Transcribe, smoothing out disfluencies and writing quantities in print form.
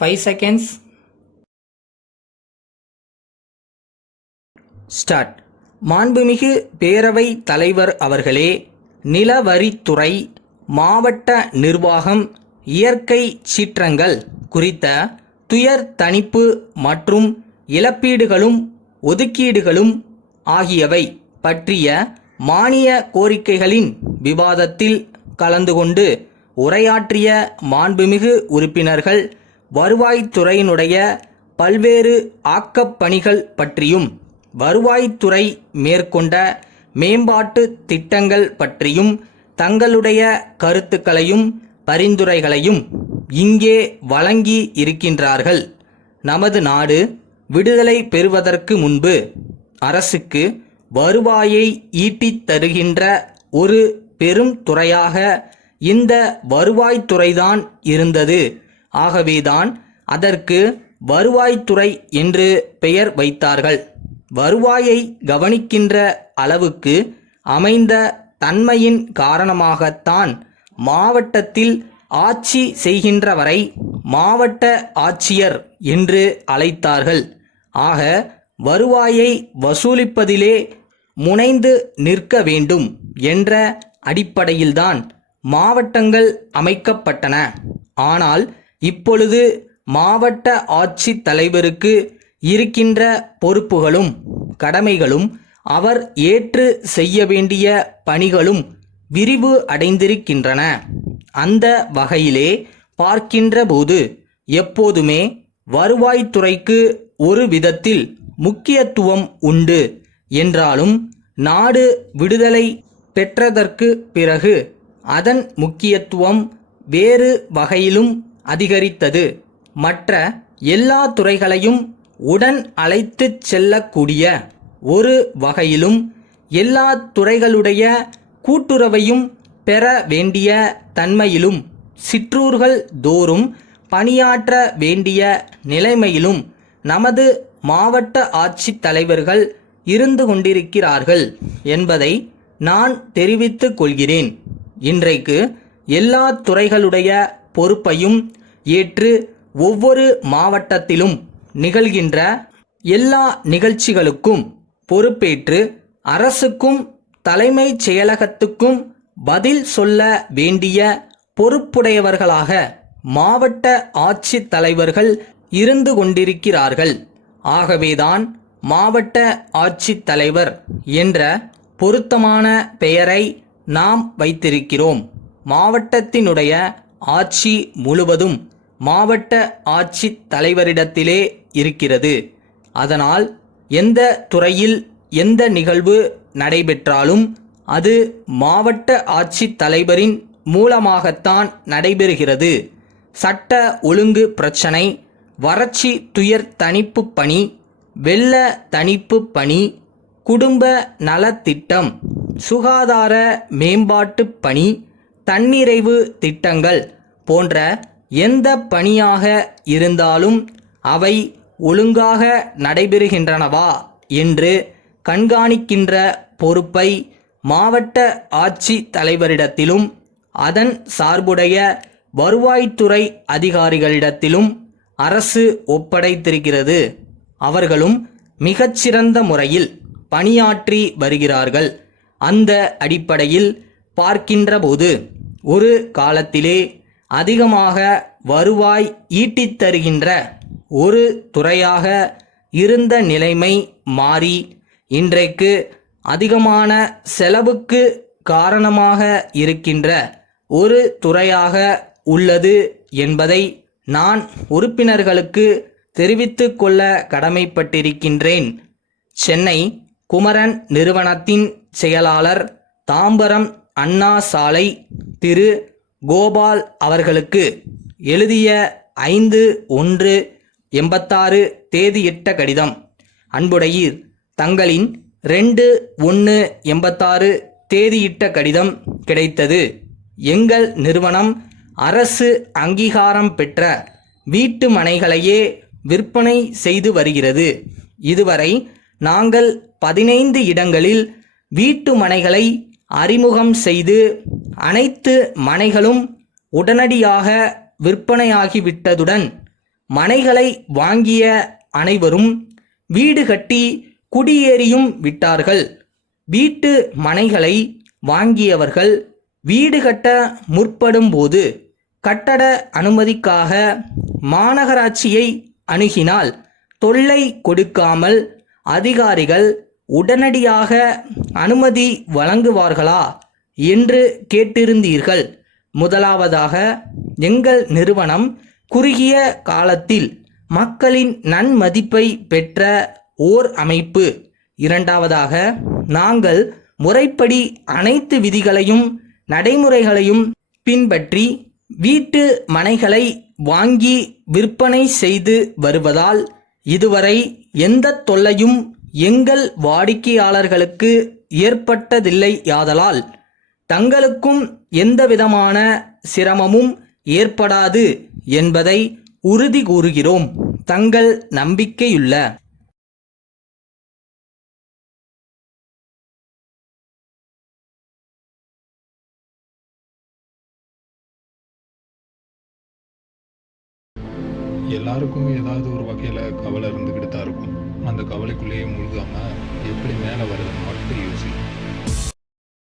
5 seconds. Start. மாண்புமிகு பேரவை தலைவர் அவர்களே, நிலவரித்துறை, மாவட்ட நிர்வாகம், இயற்கை சீற்றங்கள் குறித்த துயர் தணிப்பு மற்றும் இழப்பீடுகளும் ஒதுக்கீடுகளும் ஆகியவை பற்றிய மானிய கோரிக்கைகளின் விவாதத்தில் கலந்து கொண்டு உரையாற்றிய மாண்புமிகு உறுப்பினர்கள் வருவாய்த்துறையினுடைய பல்வேறு ஆக்கப்பணிகள் பற்றியும் வருவாய்த்துறை மேற்கொண்ட மேம்பாட்டு திட்டங்கள் பற்றியும் தங்களுடைய கருத்துக்களையும் பரிந்துரைகளையும் இங்கே வழங்கி இருக்கின்றார்கள். நமது நாடு விடுதலை பெறுவதற்கு முன்பு அரசுக்கு வருவாயை ஈட்டித் தருகின்ற ஒரு பெரும் துறையாக இந்த வருவாய்த்துறைதான் இருந்தது. ஆகவேதான் அதற்கு வருவாய்த்துறை என்று பெயர் வைத்தார்கள். வருவாயை கவனிக்கின்ற அளவுக்கு அமைந்த தன்மையின் காரணமாகத்தான் மாவட்டத்தில் ஆட்சி செய்கின்றவரை மாவட்ட ஆட்சியர் என்று அழைத்தார்கள். ஆக வருவாயை வசூலிப்பதிலே முனைந்து நிற்க வேண்டும் என்ற அடிப்படையில்தான் மாவட்டங்கள் அமைக்கப்பட்டன. ஆனால் இப்பொழுது மாவட்ட ஆட்சித் தலைவருக்கு இருக்கின்ற பொறுப்புகளும் கடமைகளும் அவர் ஏற்று செய்ய வேண்டிய பணிகளும் விரிவு அடைந்திருக்கின்றன. அந்த வகையிலே பார்க்கின்ற போது எப்போதுமே வருவாய்த்துறைக்கு ஒரு விதத்தில் முக்கியத்துவம் உண்டு என்றாலும் நாடு விடுதலை பெற்றதற்கு பிறகு அதன் முக்கியத்துவம் வேறு வகையிலும் அதிகரித்தது. மற்ற எல்லா துறைகளையும் உடன் அழைத்து செல்லக்கூடிய ஒரு வகையிலும் எல்லா துறைகளுடைய கூட்டுறவையும் பெற வேண்டிய தன்மையிலும் சிற்றூர்கள் தோறும் பணியாற்ற வேண்டிய நிலைமையிலும் நமது மாவட்ட ஆட்சித் தலைவர்கள் இருந்து கொண்டிருக்கிறார்கள் என்பதை நான் தெரிவித்துக் கொள்கிறேன். இன்றைக்கு எல்லா துறைகளுடைய பொறுப்பையும் ஏற்று ஒவ்வொரு மாவட்டத்திலும் நிகழ்கின்ற எல்லா நிகழ்ச்சிகளுக்கும் பொறுப்பேற்று அரசுக்கும் தலைமைச் செயலகத்துக்கும் பதில் சொல்ல வேண்டிய பொறுப்புடையவர்களாக மாவட்ட ஆட்சித் தலைவர்கள் இருந்து கொண்டிருக்கிறார்கள். ஆகவேதான் மாவட்ட ஆட்சித் தலைவர் என்ற பொருத்தமான பெயரை நாம் வைத்திருக்கிறோம். மாவட்டத்தினுடைய ஆட்சி முழுவதும் மாவட்ட ஆட்சித் தலைவரிடத்திலே இருக்கிறது. அதனால் எந்த துறையில் எந்த நிகழ்வு நடைபெற்றாலும் அது மாவட்ட ஆட்சித் தலைவரின் மூலமாகத்தான் நடைபெறுகிறது. சட்ட ஒழுங்கு பிரச்சனை, வறட்சி துயர் தணிப்பு பணி, வெள்ள தணிப்பு பணி, குடும்ப நலத்திட்டம், சுகாதார மேம்பாட்டு பணி, தன்னிறைவு திட்டங்கள் போன்ற எந்த பணியாக இருந்தாலும் அவை ஒழுங்காக நடைபெறுகின்றனவா என்று கண்காணிக்கின்ற பொறுப்பை மாவட்ட ஆட்சி தலைவரிடத்திலும் அதன் சார்புடைய வருவாய்த்துறை அதிகாரிகளிடத்திலும் அரசு ஒப்படைத்திருக்கிறது. அவர்களும் மிகச்சிறந்த முறையில் பணியாற்றி வருகிறார்கள். அந்த அடிப்படையில் பார்க்கின்ற போது ஒரு காலத்திலே அதிகமாக வருவாய் ஈட்டித் தருகின்ற ஒரு துறையாக இருந்த நிலைமை மாறி இன்றைக்கு அதிகமான செலவுக்கு காரணமாக இருக்கின்ற ஒரு துறையாக உள்ளது என்பதை நான் உறுப்பினர்களுக்கு தெரிவித்துக் கொள்ள கடமைப்பட்டிருக்கின்றேன். சென்னை குமரன் நிறுவனத்தின் செயலாளர், தாம்பரம் அண்ணா சாலை, திரு கோபால் அவர்களுக்கு எழுதிய 5/1/86 தேதியிட்ட கடிதம். அன்புடையீர், தங்களின் 2/1/86 தேதியிட்ட கடிதம் கிடைத்தது. எங்கள் நிறுவனம் அரசு அங்கீகாரம் பெற்ற வீட்டு மனைகளையே விற்பனை செய்து வருகிறது. இதுவரை நாங்கள் 15 இடங்களில் வீட்டு மனைகளை அறிமுகம் செய்து அனைத்து மனைகளும் உடனடியாக விற்பனையாகிவிட்டதுடன் மனைகளை வாங்கிய அனைவரும் வீடு கட்டி குடியேறியும் விட்டார்கள். வீட்டு மனைகளை வாங்கியவர்கள் வீடு கட்ட முற்படும் போது கட்டட அனுமதிக்காக மாநகராட்சியை அணுகினால் தொல்லை கொடுக்காமல் அதிகாரிகள் உடனடியாக அனுமதி வழங்குவார்களா என்று கேட்டிருந்தீர்கள். முதலாவதாக, எங்கள் நிறுவனம் குறுகிய காலத்தில் மக்களின் நன்மதிப்பை பெற்ற ஓர் அமைப்பு. இரண்டாவதாக, நாங்கள் முறைப்படி அனைத்து விதிகளையும் நடைமுறைகளையும் பின்பற்றி வீட்டு மனைகளை வாங்கி விற்பனை செய்து வருவதால் இதுவரை எந்த தொல்லையும் எங்கள் வாடிக்கையாளர்களுக்கு ஏற்பட்டதில்லையாதலால் தங்களுக்கும் எந்தவிதமான சிரமமும் ஏற்படாது என்பதை உறுதி கூறுகிறோம். தங்கள் நம்பிக்கையுள்ள எல்லாருக்கும் ஏதாவது ஒரு வகையில் கவலை இருந்துக்கிட்டு தான் இருக்கும். அந்த கவலைக்குள்ளேயே மூழ்காமல் எப்படி மேலே வருதுன்னு மட்டும் யோசி.